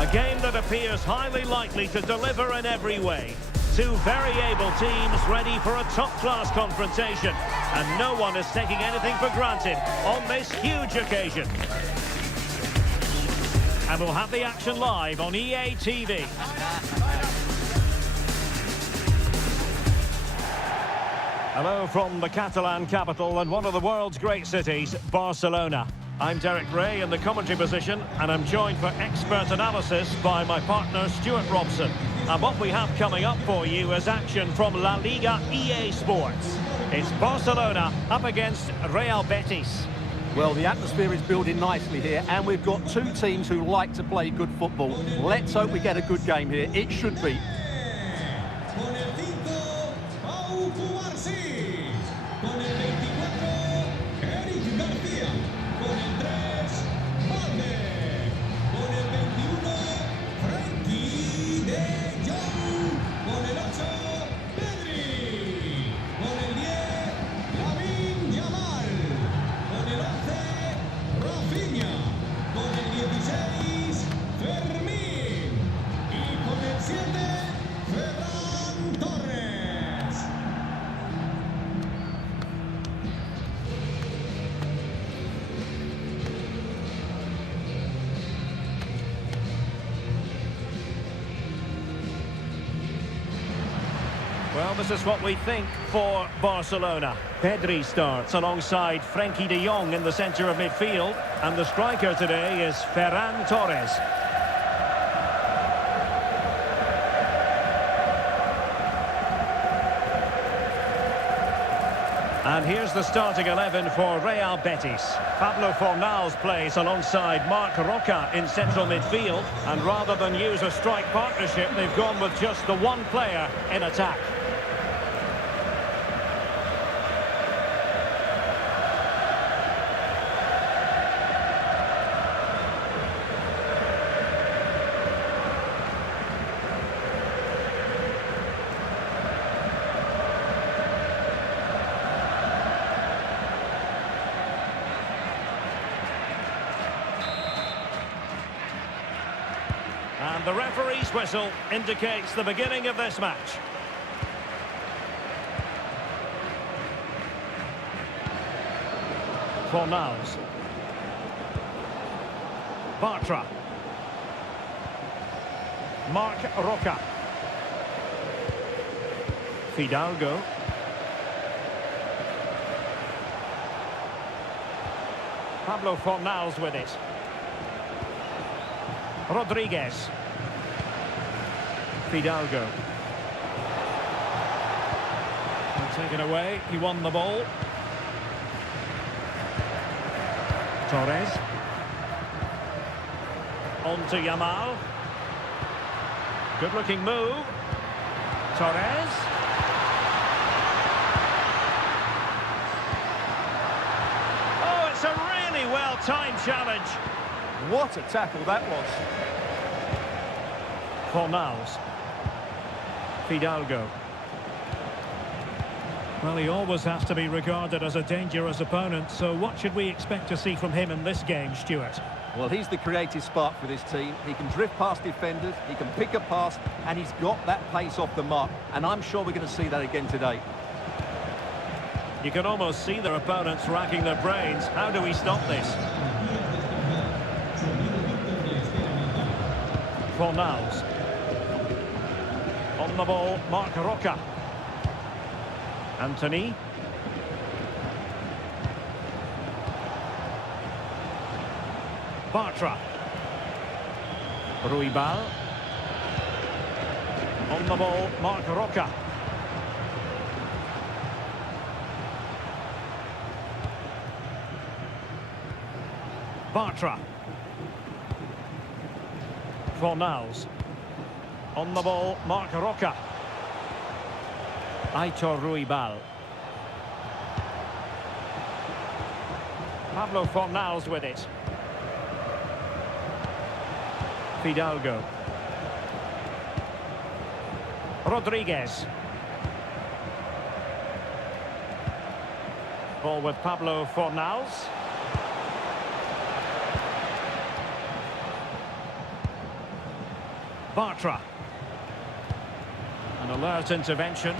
A game that appears highly likely to deliver in every way. Two very able teams ready for a top-class confrontation. And no one is taking anything for granted on this huge occasion. And we'll have the action live on EA TV. Hello from the Catalan capital and one of the world's great cities, Barcelona. I'm Derek Ray in the commentary position, and I'm joined for expert analysis by my partner Stuart Robson. And what we have coming up for you is action from La Liga EA Sports. It's Barcelona up against Real Betis. Well, the atmosphere is building nicely here, and we've got two teams who like to play good football. Let's hope we get a good game here. It should be. Ferran Toples. Well, this is what we think for Barcelona. Pedri starts alongside Frenkie de Jong in the centre of midfield. And the striker today is Ferran Toples. And here's the starting 11 for Real Betis. Pablo Fornals plays alongside Marc Roca in central midfield. And rather than use a strike partnership, they've gone with just the one player in attack. And the referee's whistle indicates the beginning of this match. Fornals. Bartra. Marc Roca. Fidalgo. Pablo Fornals with it. Rodriguez. Fidalgo. And taken away, he won the ball. Torres. On to Yamal. Good looking move. Torres. Oh, it's a really well-timed challenge. What a tackle that was. Fornals. Fidalgo. Well, he always has to be regarded as a dangerous opponent, so what should we expect to see from him in this game, Stuart? Well, he's the creative spark for this team. He can drift past defenders, he can pick a pass, and he's got that pace off the mark. And I'm sure we're going to see that again today. You can almost see their opponents racking their brains. How do we stop this? Fornals. On the ball, Marc Roca. Anthony. Bartra. Ruibal. On the ball, Marc Roca. Bartra. Fornals. On the ball, Marc Roca. Ruibal. Pablo Fornals with it. Fidalgo. Rodriguez. Ball with Pablo Bartra. An alert intervention.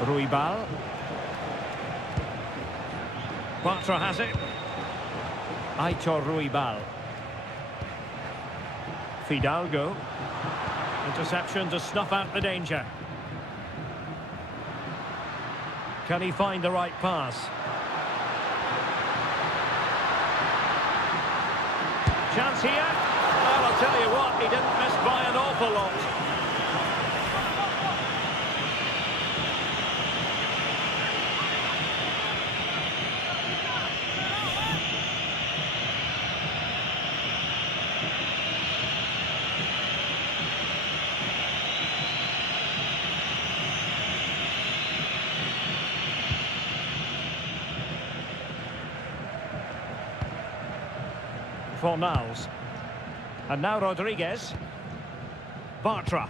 Ruibal. Bartra has it. Aitor Ruibal. Fidalgo. Interception to snuff out the danger. Can he find the right pass? Chance here. Well, I'll tell you what, he didn't miss by an awful lot. Fornals. And now Rodriguez. Bartra.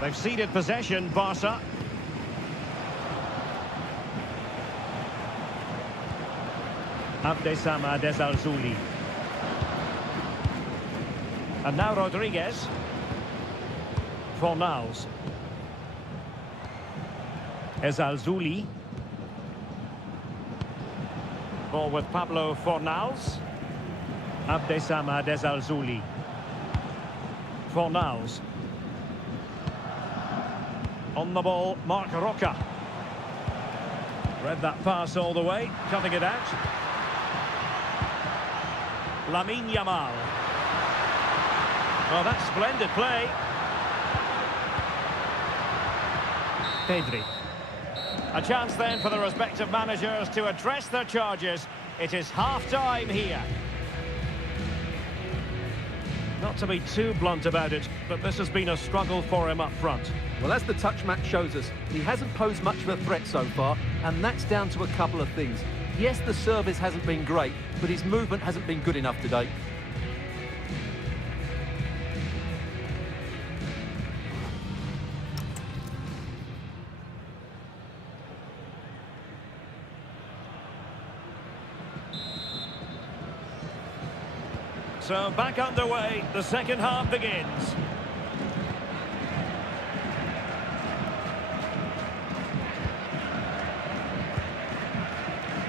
They've ceded possession, Barca. Abdesama Desalzuli. And now Rodriguez. Fornals. Esalzuli. Ball with Pablo Fornals. Abdesama Desalzuli. Fornals. On the ball, Marc Roca. Read that pass all the way, cutting it out. Lamine Yamal. Well, that's splendid play. Pedri. A chance then for the respective managers to address their charges. It is half-time here. Not to be too blunt about it, but this has been a struggle for him up front. Well, as the touch match shows us, he hasn't posed much of a threat so far, and that's down to a couple of things. Yes, the service hasn't been great, but his movement hasn't been good enough today. So back underway, the second half begins.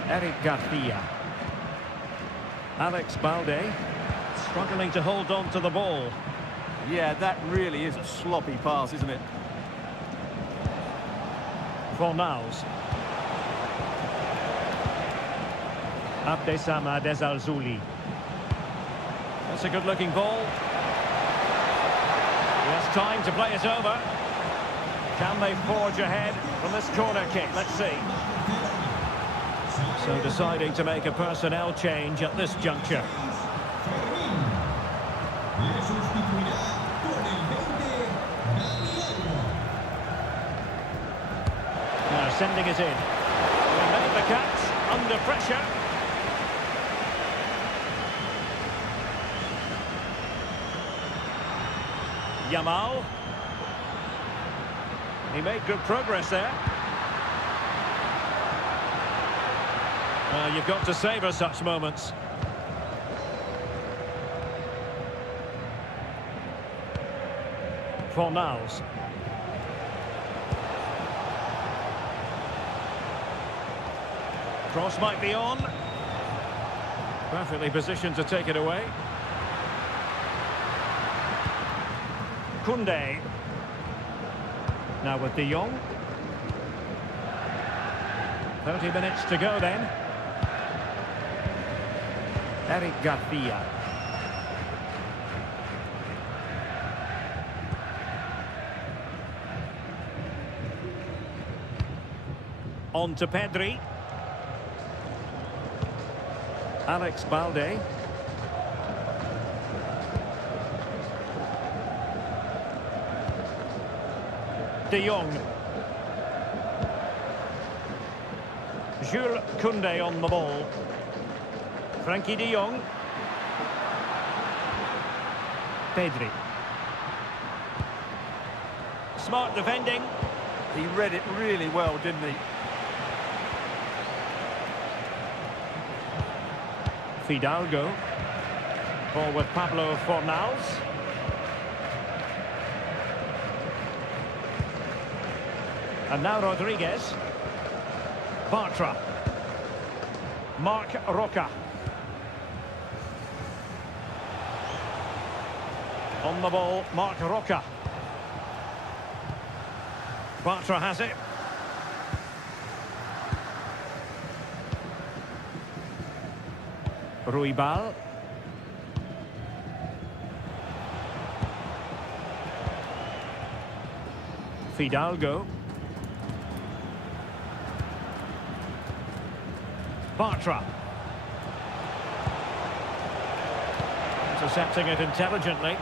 Eric Garcia. Alex Balde struggling to hold on to the ball. Yeah, that really is a sloppy pass, isn't it? Fornals. Abdesama Desalzuli. That's a good-looking ball. He has time to play it over. Can they forge ahead from this corner kick? Let's see. So deciding to make a personnel change at this juncture. Now sending it in. They made the catch under pressure. Yamal. He made good progress there. You've got to savour such moments. Fornals. Cross might be on. Perfectly positioned to take it away. Koundé. Now with De Jong. 30 minutes to go then. Eric Garcia. On to Pedri. Alex Balde. De Jong. Jules Koundé on the ball. Frankie de Jong. Pedri. Smart defending. He read it really well, didn't he? Fidalgo. Ball with Pablo Fornals. And now Rodriguez. Bartra. Marc Roca. On the ball, Marc Roca. Bartra has it. Ruibal. Fidalgo. Bartra. Intercepting it intelligently.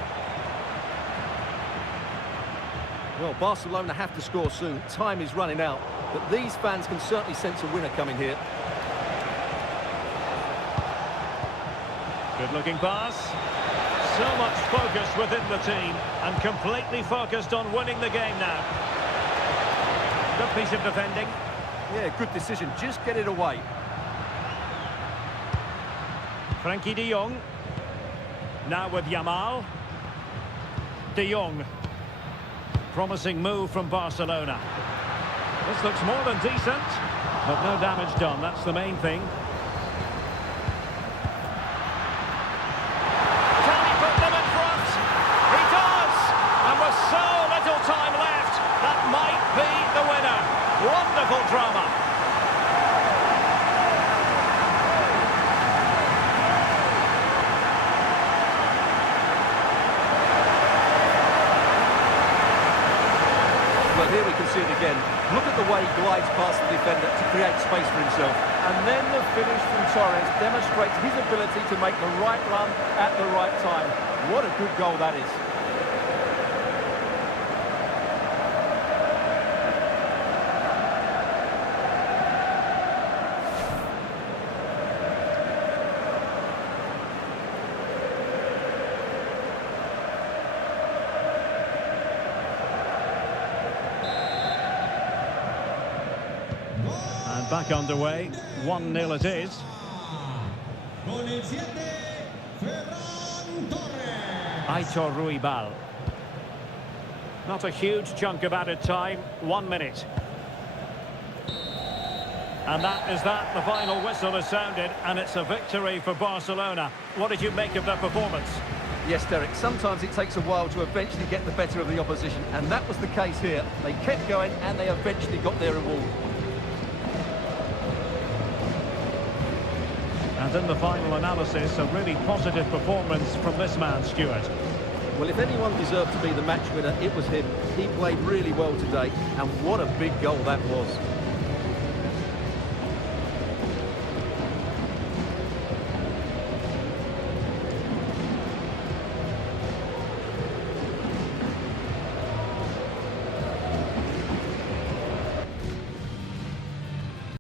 Well, Barcelona have to score soon. Time is running out. But these fans can certainly sense a winner coming here. Good looking pass. So much focus within the team and completely focused on winning the game now. Good piece of defending. Yeah, good decision. Just get it away. Frankie de Jong. Now with Yamal. De Jong. Promising move from Barcelona. This looks more than decent, but no damage done. That's the main thing. Can he put them in front? He does! And with so little time left, that might be the winner. Wonderful drama. Well, here we can see it again. Look at the way he glides past the defender to create space for himself. And then the finish from Torres demonstrates his ability to make the right run at the right time. What a good goal that is. And back underway, 1-0 it is. Con el 7, Ferran Toples. Aitor Ruibal. Not a huge chunk of added time, 1 minute. And that is that. The final whistle has sounded, and it's a victory for Barcelona. What did you make of their performance? Yes, Derek, sometimes it takes a while to eventually get the better of the opposition, and that was the case here. They kept going, and they eventually got their reward. And in the final analysis, a really positive performance from this man, Stuart. Well, if anyone deserved to be the match winner, it was him. He played really well today, and what a big goal that was.